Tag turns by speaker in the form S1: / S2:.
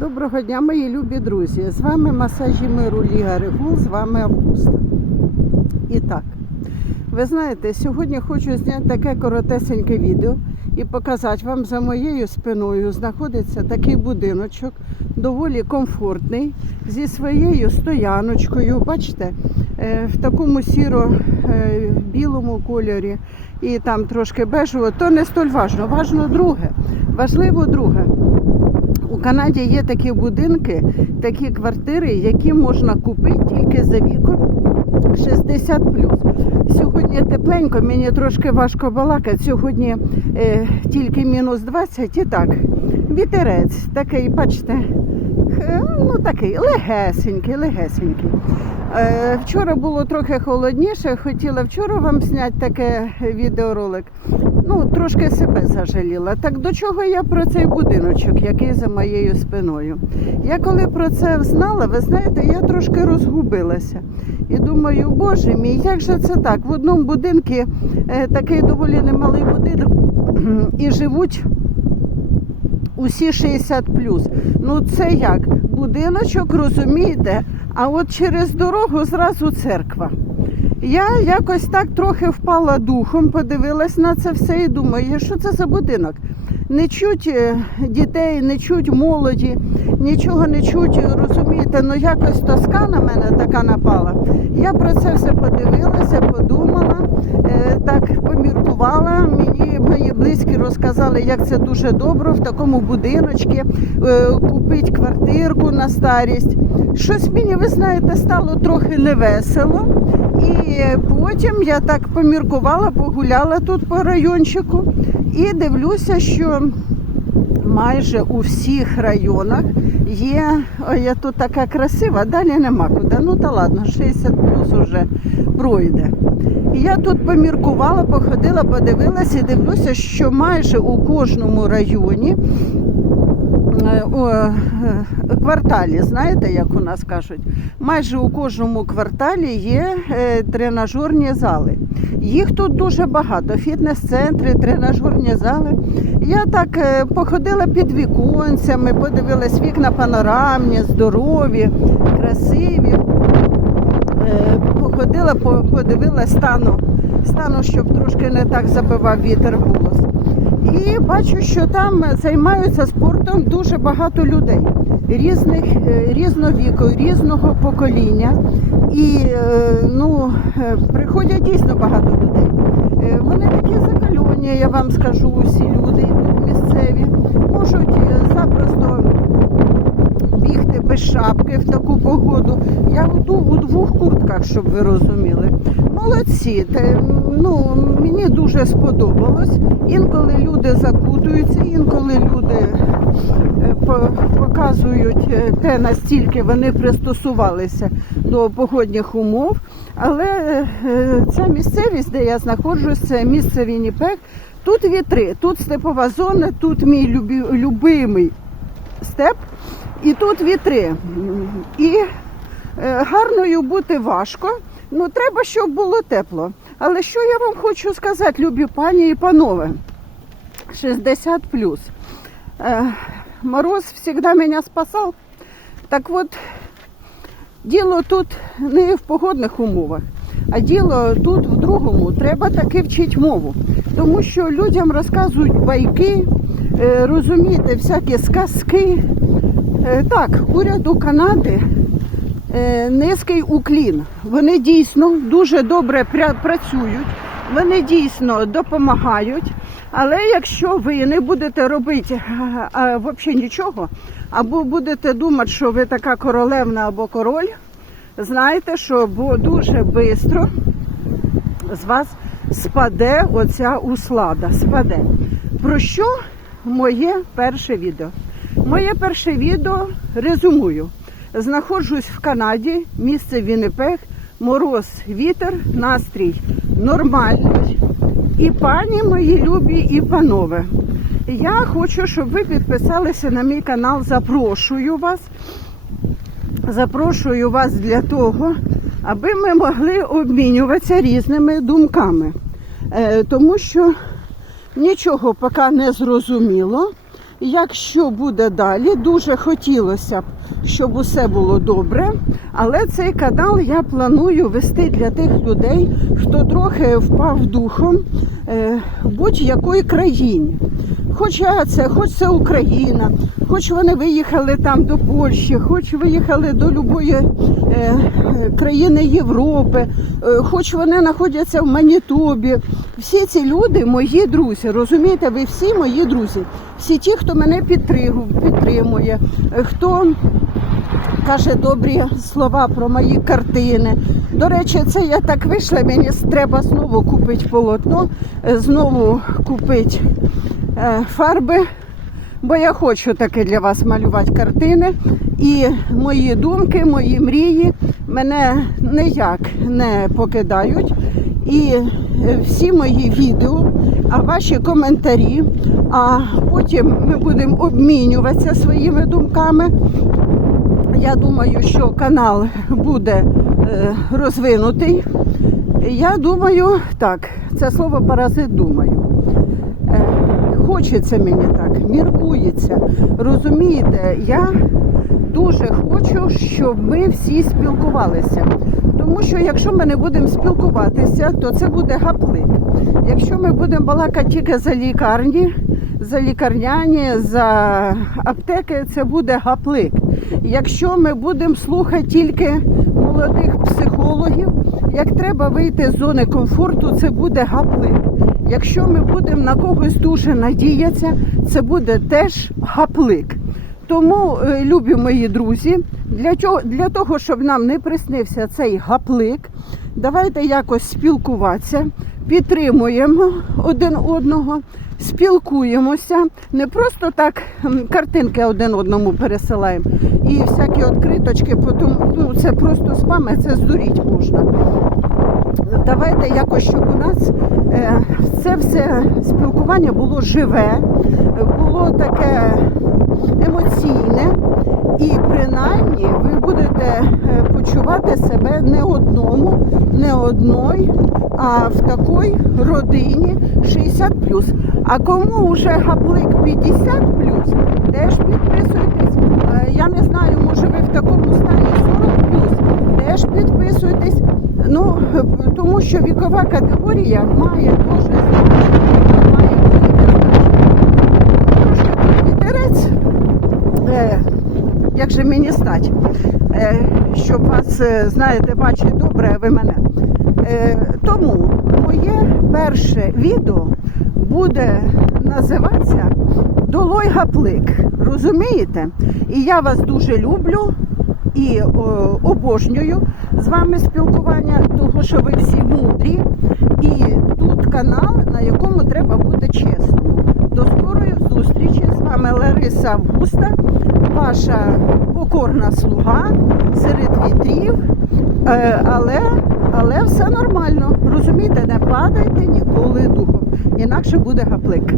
S1: Доброго дня, мої любі друзі! З вами масажі миру Ліга Регул, з вами Августа. І так, ви знаєте, сьогодні хочу зняти таке коротесеньке відео і показати вам за моєю спиною знаходиться такий будиночок, доволі комфортний, зі своєю стояночкою. Бачите, е, в такому сіро-білому кольорі і там трошки бежево, то не столь важно. Важно друге. Важливо друге. У Канаді є такі будинки, такі квартири, які можна купити тільки за віком 60 Сьогодні тепленько, мені трошки важко балакати. Сьогодні е, тільки мінус 20 і так. Вітерець такий, бачите, ну такий легесенький, легесенький. Е, вчора було трохи холодніше, хотіла вчора вам зняти таке відеоролик. Ну, трошки себе зажаліла. Так до чого я про цей будиночок, який за моєю спиною? Я коли про це знала, ви знаєте, я трошки розгубилася. І думаю, боже мій, як же це так? В одному будинку е, такий доволі немалий будинок і живуть усі 60 Ну це як? Будиночок, розумієте? А от через дорогу зразу церква. Я якось так трохи впала духом, подивилась на це все і думаю, що це за будинок. Не чуть е, дітей, не чуть молоді, нічого не чуть, розумієте, ну якось тоска на мене така напала. Я про це все подивилася, подумала, е, так поміркувала. Мені мої близькі розказали, як це дуже добре в такому будиночці купити квартирку на старість. Щось мені, ви знаєте, стало трохи невесело. І потім я так поміркувала, погуляла тут по райончику і дивлюся, що майже у всіх районах є. Ой, я тут така красива, далі нема куди. Ну та ладно, 60 плюс уже пройде. І я тут поміркувала, походила, подивилася і дивлюся, що майже у кожному районі. Е, о, е, Кварталі, знаєте, як у нас кажуть, майже у кожному кварталі є е, тренажерні зали. Їх тут дуже багато. Фітнес-центри, тренажерні зали. Я так е, походила під віконцями, подивилась вікна панорамні, здорові, красиві. Е, Походила, по- подивилась стану, стану, щоб трошки не так забивав вітер голос. І бачу, що там займаються спортом дуже багато людей різних е, різного віку, різного покоління. І е, ну, е, приходять дійсно багато людей. Вони такі закальоні, я вам скажу, усі люди місцеві, можуть запросто бігти без шапки в таку погоду. Я йду у двох куртках, щоб ви розуміли. Молодці, те, ну, мені дуже сподобалось. Інколи люди закутуються, інколи люди е, показують е, те, настільки вони пристосувалися до погодних умов. Але е, ця місцевість, де я знаходжусь, це місце Вінніпек. Тут вітри, тут степова зона, тут мій любі, любимий степ, і тут вітри. І е, гарною бути важко. Ну, треба, щоб було тепло. Але що я вам хочу сказати, любі пані і панове? 60 плюс. Е, мороз завжди мене спасав. Так от, діло тут не в погодних умовах, а діло тут в другому. Треба таки вчити мову. Тому що людям розказують байки, е, розумієте, всякі сказки. Е, Так, уряду Канади е, низький уклін. Вони дійсно дуже добре працюють, вони дійсно допомагають. Але якщо ви не будете робити а, а, взагалі нічого, або будете думати, що ви така королевна або король, знайте, що дуже швидко з вас спаде оця услада. Спаде. Про що моє перше відео? Моє перше відео резюмую. Знаходжусь в Канаді, місце Віннипег, мороз, вітер, настрій нормальний. І пані мої любі, і панове. Я хочу, щоб ви підписалися на мій канал. Запрошую вас. Запрошую вас для того, аби ми могли обмінюватися різними думками. Е, тому що нічого поки не зрозуміло. Якщо буде далі, дуже хотілося б, щоб усе було добре. Але цей канал я планую вести для тих людей, хто трохи впав духом е, будь-якої країні. Хоча це, хоч це Україна, хоч вони виїхали там до Польщі, хоч виїхали до любої е, країни Європи, е, хоч вони знаходяться в Манітобі. Всі ці люди мої друзі, розумієте, ви всі мої друзі. Всі ті, хто мене підтримує, хто каже добрі слова про мої картини. До речі, це я так вийшла, мені треба знову купити полотно, е, знову купити фарби, бо я хочу таки для вас малювати картини. І мої думки, мої мрії мене ніяк не покидають. І е, всі мої відео, а ваші коментарі, а потім ми будемо обмінюватися своїми думками. Я думаю, що канал буде е, розвинутий. Я думаю, так, це слово паразит думаю. Хочеться мені так, міркується. Розумієте, я дуже хочу, щоб ми всі спілкувалися. Тому що якщо ми не будемо спілкуватися, то це буде гаплик. Якщо ми будемо балакати тільки за лікарні, за лікарняні, за аптеки, це буде гаплик. Якщо ми будемо слухати тільки молодих психологів, як треба вийти з зони комфорту, це буде гаплик. Якщо ми будемо на когось дуже надіятися, це буде теж гаплик. Тому, е, любі мої друзі, для, того, щоб нам не приснився цей гаплик, давайте якось спілкуватися, підтримуємо один одного, спілкуємося, не просто так картинки один одному пересилаємо і всякі відкриточки, потім, ну, це просто спам, а це здуріть можна. Давайте якось, щоб у нас е, це все спілкування було живе, було таке емоційне, і принаймні ви будете е, почувати себе не одному, не одною, а в такій родині 60 А кому вже гаплик 50 теж підписуйтесь. Е, Я не знаю, може ви в такому стані 40 теж підписуйтесь. Ну, е, тому що вікова категорія має дуже значення, має велике значення. Трошки тут вітерець, е, як мені стать, е, щоб вас, е, знаєте, бачити добре, ви мене. Е, тому моє перше відео буде називатися Долой гаплик. Розумієте? І я вас дуже люблю і обожнюю з вами спілкування, тому що ви всі мудрі. І тут канал, на якому треба бути чесним. До скорої зустрічі з вами Лариса Августа, ваша покорна слуга серед вітрів. Е, але, але все нормально. Розумієте, не падайте ніколи духом, інакше буде гаплик.